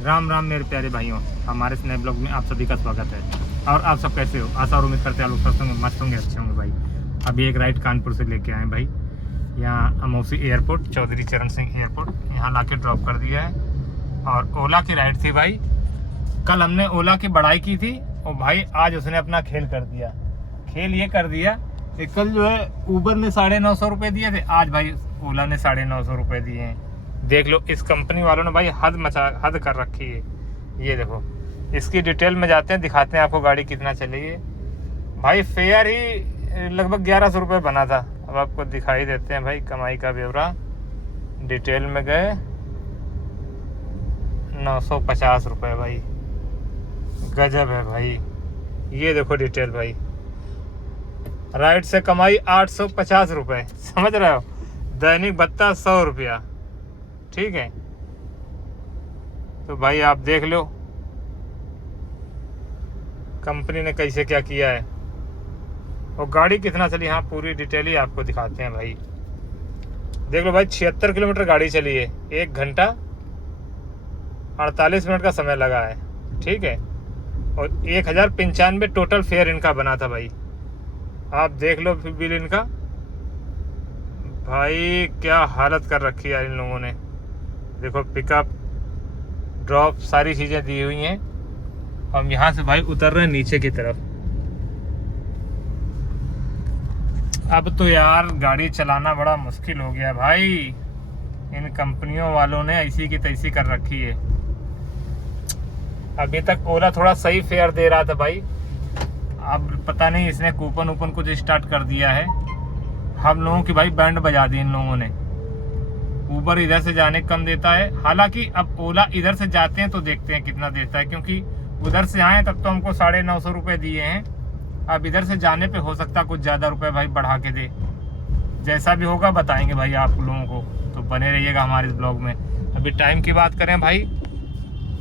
राम राम मेरे प्यारे भाइयों, हमारे इस नए ब्लॉग में आप सभी का स्वागत है। और आप सब कैसे हो? आशा और उम्मीद करते हैं आप लोग स्वस्थ होंगे, मस्त होंगे, अच्छे होंगे भाई। अभी एक राइड कानपुर से लेके आए भाई, यहाँ अमौसी एयरपोर्ट, चौधरी चरण सिंह एयरपोर्ट, यहाँ ला के ड्रॉप कर दिया है। और ओला की राइड थी भाई। कल हमने ओला की बढ़ाई की थी और भाई आज उसने अपना खेल कर दिया। खेल ये कर दिया कि कल जो है ऊबर ने 950 रुपये दिए थे, आज भाई ओला ने 950 रुपये दिए हैं। देख लो, इस कंपनी वालों ने भाई हद कर रखी है। ये देखो, इसकी डिटेल में जाते हैं, दिखाते हैं आपको गाड़ी कितना चली है। भाई फेयर ही लगभग 1100 रुपये बना था। अब आपको दिखाई देते हैं भाई कमाई का ब्यौरा। डिटेल में गए 950 रुपये भाई, गजब है भाई। ये देखो डिटेल भाई, राइड से कमाई 850 रुपये, समझ रहे हो? दैनिक भत्ता 100 रुपया, ठीक है। तो भाई आप देख लो कंपनी ने कैसे क्या किया है और गाड़ी कितना चली। हाँ, पूरी डिटेल ही आपको दिखाते हैं भाई। देख लो भाई, 76 किलोमीटर गाड़ी चली है, 1 घंटा 48 मिनट का समय लगा है, ठीक है। और 1095 टोटल फेयर इनका बना था भाई। आप देख लो बिल इनका भाई, क्या हालत कर रखी है यार इन लोगों ने। देखो, पिकअप ड्रॉप सारी चीज़ें दी हुई हैं। हम यहाँ से भाई उतर रहे हैं नीचे की तरफ। अब तो यार गाड़ी चलाना बड़ा मुश्किल हो गया भाई। इन कंपनियों वालों ने ऐसी की तैसी कर रखी है। अभी तक ओला थोड़ा सही फेयर दे रहा था भाई, अब पता नहीं इसने कूपन कुछ स्टार्ट कर दिया है। हम लोगों की भाई बैंड बजा दी इन लोगों ने। ऊबर इधर से जाने कम देता है, हालांकि अब ओला इधर से जाते हैं तो देखते हैं कितना देता है, क्योंकि उधर से आए तब तो हमको 950 रुपये दिए हैं। अब इधर से जाने पे हो सकता कुछ ज़्यादा रुपए भाई बढ़ा के दे। जैसा भी होगा बताएंगे भाई आप लोगों को, तो बने रहिएगा हमारे इस ब्लॉग में। अभी टाइम की बात करें भाई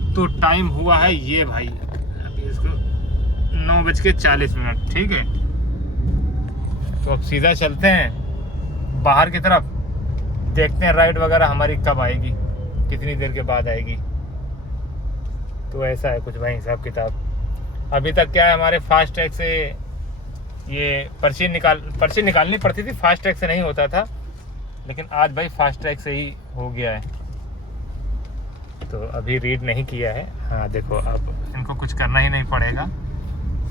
तो टाइम हुआ है ये भाई, अभी इसको 9:40, ठीक है। तो अब सीधा चलते हैं बाहर की तरफ, देखते हैं राइड वगैरह हमारी कब आएगी, कितनी देर के बाद आएगी। तो ऐसा है कुछ भाई हिसाब किताब। अभी तक क्या है, हमारे फास्ट टैग से ये पर्ची निकालनी पड़ती थी, फास्ट टैग से नहीं होता था, लेकिन आज भाई फास्ट टैग से ही हो गया है। तो अभी रीड नहीं किया है। हाँ देखो, अब इनको कुछ करना ही नहीं पड़ेगा,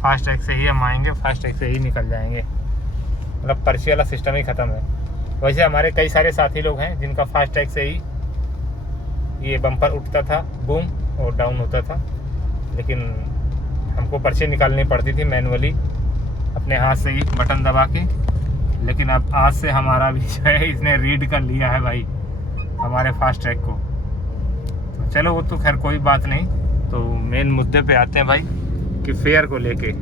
फास्ट टैग से ही हम आएंगे, फास्ट टैग से ही निकल जाएंगे। मतलब पर्ची वाला सिस्टम ही ख़त्म है। वैसे हमारे कई सारे साथी लोग हैं जिनका फास्ट टैग से ही ये बम्पर उठता था, बूम, और डाउन होता था, लेकिन हमको पर्ची निकालनी पड़ती थी मैनुअली अपने हाथ से ही बटन दबा के। लेकिन अब आज से हमारा भी जो है इसने रीड कर लिया है भाई हमारे फास्ट ट्रैक को। तो चलो वो तो खैर कोई बात नहीं। तो मेन मुद्दे पे आते हैं भाई कि फेयर को लेके।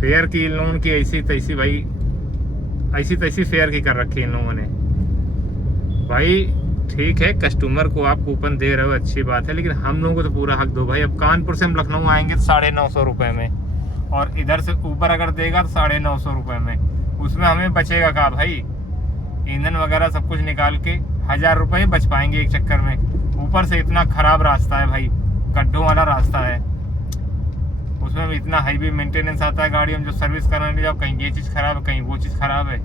फेयर की इन लोगों की ऐसी तैसी भाई, ऐसी तैसी फेयर की कर रखी है इन लोगों ने भाई। ठीक है, कस्टमर को आप कूपन दे रहे हो, अच्छी बात है, लेकिन हम लोगों को तो पूरा हक दो भाई। अब कानपुर से हम लखनऊ आएंगे तो 950 रुपये में, और इधर से ऊबर अगर देगा तो 950 रुपये में। उसमें हमें बचेगा क्या भाई? ईंधन वगैरह सब कुछ निकाल के 1000 रुपये ही बच पाएंगे एक चक्कर में। ऊपर से इतना ख़राब रास्ता है भाई, गड्ढों वाला रास्ता है, उसमें भी इतना हाईवे मेंटेनेंस आता है। गाड़ी हम जो सर्विस कराने जाओ, कहीं ये चीज़ ख़राब है, कहीं वो चीज़ ख़राब है।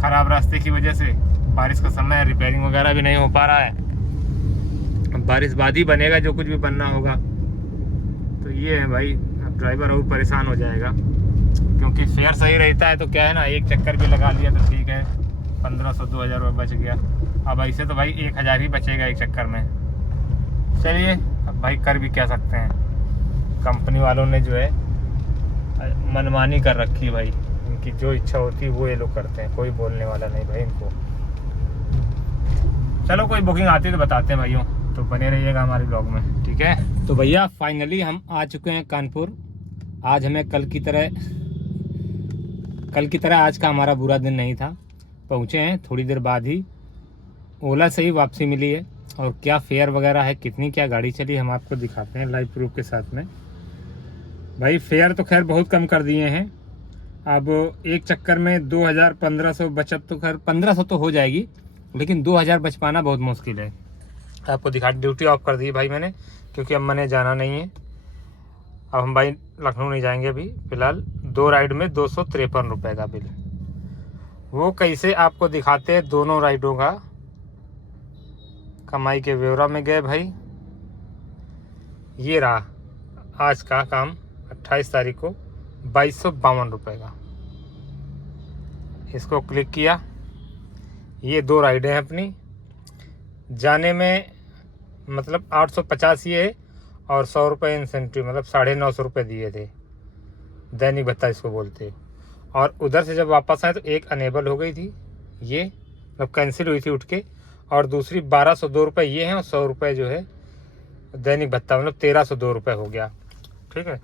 ख़राब रास्ते की वजह से बारिश का समय है, रिपेयरिंग वगैरह भी नहीं हो पा रहा है। अब बारिश बाद ही बनेगा जो कुछ भी बनना होगा। तो ये है भाई, अब ड्राइवर और परेशान हो जाएगा, क्योंकि फेयर सही रहता है तो क्या है ना, एक चक्कर भी लगा लिया तो ठीक है, 1500-2000 रुपये बच गया। अब ऐसे तो भाई 1000 ही बचेगा एक चक्कर में। चलिए, अब भाई कर भी क्या सकते हैं, कंपनी वालों ने जो है मनमानी कर रखी है भाई। इनकी जो इच्छा होती है वो ये लोग करते हैं, कोई बोलने वाला नहीं भाई इनको। चलो, कोई बुकिंग आती है तो बताते हैं भाइयों, तो बने रहिएगा हमारे ब्लॉग में, ठीक है। तो भैया फाइनली हम आ चुके हैं कानपुर। आज हमें कल की तरह आज का हमारा बुरा दिन नहीं था। पहुँचे हैं थोड़ी देर बाद ही, ओला से ही वापसी मिली है। और क्या फेयर वगैरह है, कितनी क्या गाड़ी चली, हम आपको दिखाते हैं लाइव प्रूफ के साथ में। भाई फेयर तो खैर बहुत कम कर दिए हैं। अब एक चक्कर में 2000-1500 बचत तो खैर 1500 तो हो जाएगी, लेकिन 2000 बच पाना बहुत मुश्किल है। आपको दिखा, ड्यूटी ऑफ कर दी भाई मैंने, क्योंकि अब मैंने जाना नहीं है। अब हम भाई लखनऊ नहीं जाएंगे अभी फ़िलहाल। 2 राइड में 253 रुपये का बिल। वो कैसे आपको दिखाते हैं दोनों राइडों का। कमाई के ब्यौरा में गए भाई। ये रहा आज का काम 28 तारीख को 2252 रुपये का। इसको क्लिक किया। ये 2 राइडें हैं अपनी। जाने में मतलब 850 ये है और 100 रुपये इंसेंटिव, मतलब 950 रुपये दिए थे, दैनिक भत्ता इसको बोलते। और उधर से जब वापस आए तो एक अनेबल हो गई थी, ये मतलब कैंसिल हुई थी उठ के, और दूसरी 1202 रुपये ये हैं और 100 रुपये जो है दैनिक भत्ता, मतलब 1302 रुपये हो गया। ठीक है,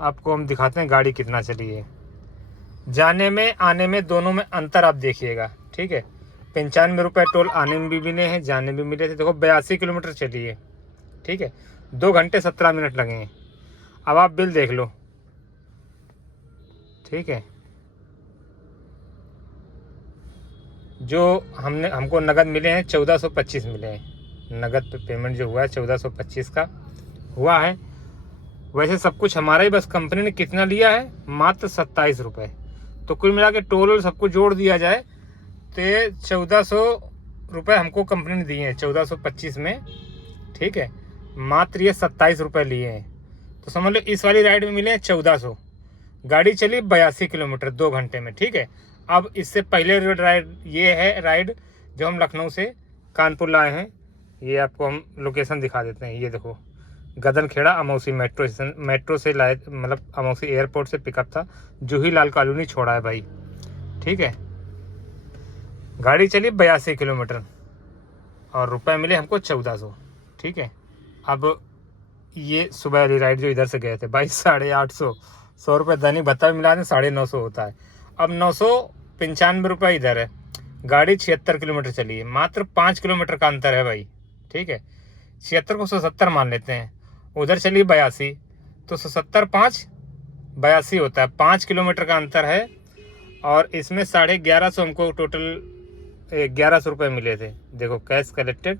आपको हम दिखाते हैं गाड़ी कितना चली है। जाने में आने में दोनों में अंतर आप देखिएगा। ठीक है, 95 रुपये टोल आने में भी मिले हैं, जाने में भी मिले थे। देखो 82 किलोमीटर चली है। ठीक है, 2 घंटे 17 मिनट लगे हैं। अब आप बिल देख लो। ठीक है, जो हमको नगद मिले हैं 1425 मिले हैं। नगद पेमेंट जो हुआ है 1425 का हुआ है। वैसे सब कुछ हमारा ही, बस कंपनी ने कितना लिया है, मात्र 27 रुपये। तो कुल मिला के टोल सब कुछ जोड़ दिया जाए तो 1400 रुपये हमको कंपनी ने दिए हैं 1425 में। ठीक है, मात्र ये 27 रुपये लिए हैं। तो समझ लो इस वाली राइड में मिले हैं 1400। गाड़ी चली 82 किलोमीटर 2 घंटे में। ठीक है, अब इससे पहले राइड ये है, राइड जो हम लखनऊ से कानपुर लाए हैं। ये आपको हम लोकेशन दिखा देते हैं। ये देखो Gadankheda Amausi metro station, metro से लाए, मतलब अमौसी एयरपोर्ट से पिकअप था, जूही लाल कॉलोनी छोड़ा है भाई। ठीक है, गाड़ी चली 82 किलोमीटर और रुपए मिले हमको 1400। ठीक है, अब ये सुबह वाली राइड जो इधर से गए थे भाई 850, 100 रुपये दैनिक भत्ता भी मिला दें 950 होता है। अब 995 रुपये इधर है। गाड़ी 76 किलोमीटर चली है, मात्र 5 किलोमीटर का अंतर है भाई। ठीक है, 76 को 170 मान लेते हैं, उधर चली 82, तो 170 5 82 होता है। 5 किलोमीटर का अंतर है। और इसमें 1150 हमको टोटल 1100 रुपये मिले थे। देखो कैश कलेक्टेड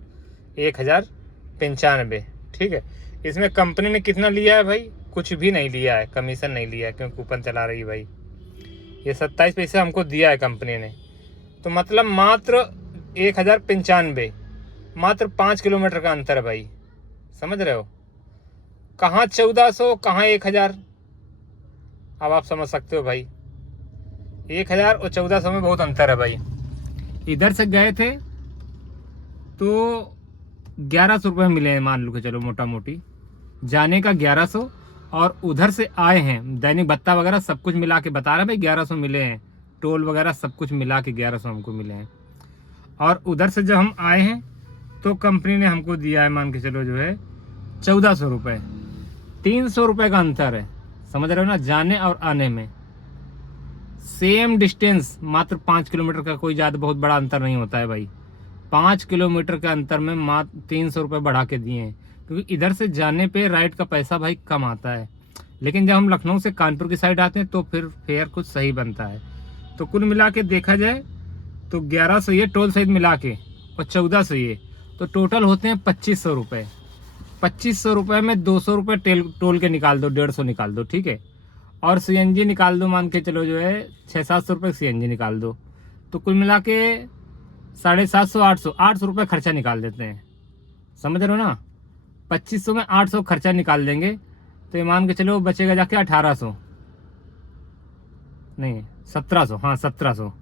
1095। ठीक है, इसमें कंपनी ने कितना लिया है भाई, कुछ भी नहीं लिया है, कमीशन नहीं लिया है, क्योंकि कूपन चला रही है भाई। ये 27 पैसे हमको दिया है कंपनी ने। तो मतलब मात्र 1095, मात्र 5 किलोमीटर का अंतर है भाई। समझ रहे हो, कहाँ 1400 कहाँ 1000। अब आप समझ सकते हो भाई, 1000 और 1400 में बहुत अंतर है भाई। इधर से गए थे तो 1100 रुपये मिले हैं, मान लो कि चलो मोटा मोटी, जाने का 1100, और उधर से आए हैं दैनिक भत्ता वगैरह सब कुछ मिला के बता रहे भाई 1100 मिले हैं, टोल वगैरह सब कुछ मिला के 1100 हमको मिले हैं। और उधर से जब हम आए हैं तो कंपनी ने हमको दिया है, मान के चलो जो है 1400 रुपये। 300 रुपये का अंतर है, समझ रहे हो ना, जाने और आने में। सेम डिस्टेंस, मात्र 5 किलोमीटर का, कोई ज़्यादा बहुत बड़ा अंतर नहीं होता है भाई। 5 किलोमीटर के अंतर में मात्र 300 रुपये बढ़ा के दिए हैं, क्योंकि इधर से जाने पे राइड का पैसा भाई कम आता है। लेकिन जब हम लखनऊ से कानपुर की साइड आते हैं तो फिर फेयर कुछ सही बनता है। तो कुल मिला के देखा जाए तो 1100 ये टोल सहित मिला के और 1400 ये, तो टोटल होते हैं 2500 रुपये। 2500 रुपये में 200 रुपये टोल के निकाल दो, 150 निकाल दो। ठीक है, और सीएनजी निकाल दो, मान के चलो जो है 600-700 रुपये सीएनजी निकाल दो। तो कुल मिला के 750, 800 रुपये खर्चा निकाल देते हैं। समझ रहे हो ना, 2500 में 800 खर्चा निकाल देंगे तो ये मान के चलो बचेगा जाके 1800, नहीं 1700, हाँ 1700,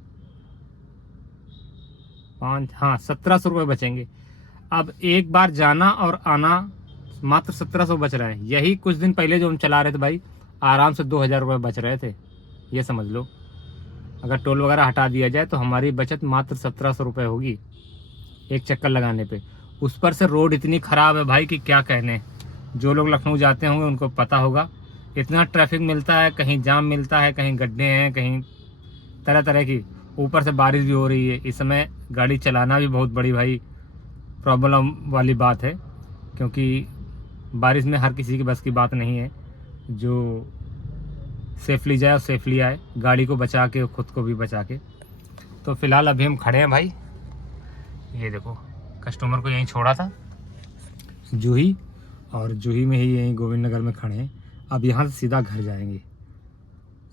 1700 रुपये बचेंगे। अब एक बार जाना और आना मात्र 1700 बच रहा है। यही कुछ दिन पहले जो हम चला रहे थे भाई, आराम से 2000 रुपये बच रहे थे। ये समझ लो, अगर टोल वगैरह हटा दिया जाए तो हमारी बचत मात्र 1700 रुपये होगी एक चक्कर लगाने पे। उस पर से रोड इतनी ख़राब है भाई कि क्या कहने। जो लोग लखनऊ जाते होंगे उनको पता होगा, इतना ट्रैफिक मिलता है, कहीं जाम मिलता है, कहीं गड्ढे हैं, कहीं तरह तरह की। ऊपर से बारिश भी हो रही है, इस समय गाड़ी चलाना भी बहुत बड़ी भाई प्रॉब्लम वाली बात है, क्योंकि बारिश में हर किसी की बस की बात नहीं है। जो सेफली जाए और सेफली आए, गाड़ी को बचा के खुद को भी बचा के। तो फिलहाल अभी हम खड़े हैं भाई, ये देखो कस्टमर को यहीं छोड़ा था, जूही, और जूही में ही यहीं गोविंद नगर में खड़े हैं। अब यहाँ से सीधा घर जाएंगे,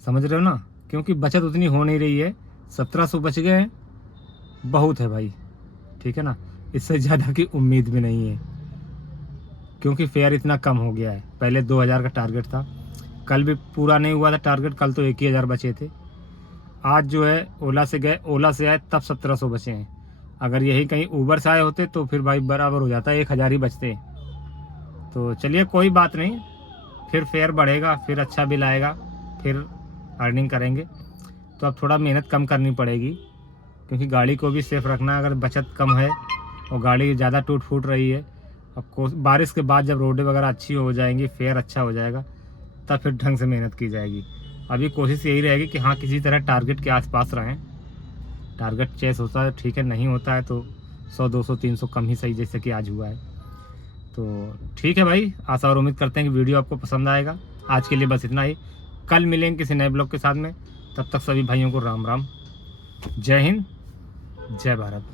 समझ रहे हो ना, क्योंकि बचत उतनी हो नहीं रही है। 1700 बच गए हैं, बहुत है भाई, ठीक है ना। इससे ज़्यादा की उम्मीद भी नहीं है, क्योंकि फेयर इतना कम हो गया है। पहले 2000 का टारगेट था, कल भी पूरा नहीं हुआ था टारगेट, कल तो 1000 बचे थे। आज जो है ओला से गए, ओला से आए तब 1700 बचे हैं। अगर यही कहीं ऊबर से आए होते तो फिर भाई बराबर हो जाता, 1000 ही बचते हैं। तो चलिए कोई बात नहीं, फिर फेयर बढ़ेगा, फिर अच्छा बिल आएगा, फिर अर्निंग करेंगे। तो अब थोड़ा मेहनत कम करनी पड़ेगी, क्योंकि गाड़ी को भी सेफ रखना है। अगर बचत कम है और गाड़ी ज़्यादा टूट फूट रही है, अब बारिश के बाद जब रोडें वगैरह अच्छी हो जाएंगी, फेयर अच्छा हो जाएगा, तब फिर ढंग से मेहनत की जाएगी। अभी कोशिश यही रहेगी कि हाँ किसी तरह टारगेट के आसपास रहें। टारगेट चेस होता है ठीक है, नहीं होता है तो 100 200 300 कम ही सही, जैसे कि आज हुआ है। तो ठीक है भाई, आशा और उम्मीद करते हैं कि वीडियो आपको पसंद आएगा। आज के लिए बस इतना ही, कल मिलेंगे किसी नए ब्लॉग के साथ में। तब तक सभी भाइयों को राम राम, जय हिंद, जय भारत।